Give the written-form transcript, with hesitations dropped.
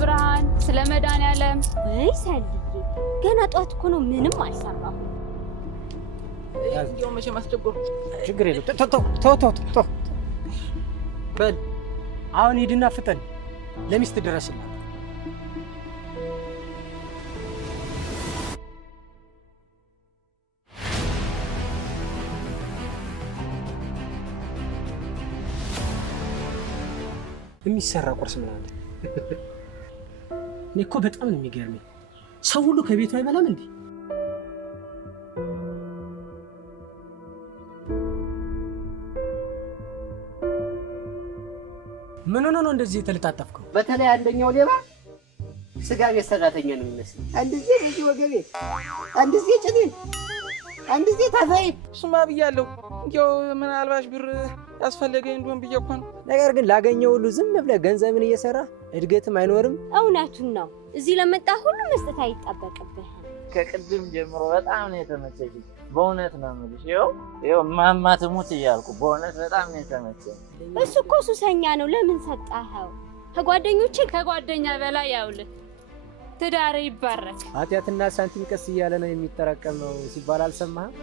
ብርሃን ስለ መድኃኒዓለም ወይ ሰልዬ ገና ጧት እኮ ነው ምንም አልሰራሁም። ይሄው መቼ ማስደጎር ችግር የለም። ቶ በል አሁን ሂድና ፍጠን ለሚስት ድረስላት። የሚሰራ ቁርስ ምን አለ? እኔ እኮ በጣም ነው የሚገርመኝ። ሰው ሁሉ ከቤቱ አይበላም እንዴ? ምን ሆነ ነው እንደዚህ የተለጣጠፍከው? በተለይ አንደኛው ሌባ ስጋ ቤት ሰራተኛ ነው የሚመስል። አንድ ጊዜ እዚህ ወገቤ፣ አንድ ጊዜ ጭኔ፣ አንድ ጊዜ ታፋዬ። እሱማ ብያለሁ። እንዲያው ምናልባሽ ብር ያስፈልገኝ እንደሆን ብዬ እኮ ነው። ነገር ግን ላገኘው ሁሉ ዝም ብለህ ገንዘብን እየሰራ እድገትም አይኖርም። እውነቱን ነው። እዚህ ለመጣ ሁሉ መስጠት አይጠበቅብህም። ከቅድም ጀምሮ በጣም ነው የተመቸኝ። በእውነት ነው የምልሽ። ይኸው ማማ ትሙት እያልኩ በእውነት በጣም ነው የተመቸኝ። እሱ እኮ ሱሰኛ ነው። ለምን ሰጣኸው? ከጓደኛ በላይ ያውልህ። ትዳር ይባረክ። ኃጢአትና ሳንቲም ቀስ እያለ ነው የሚጠራቀመው ሲባል አልሰማህም?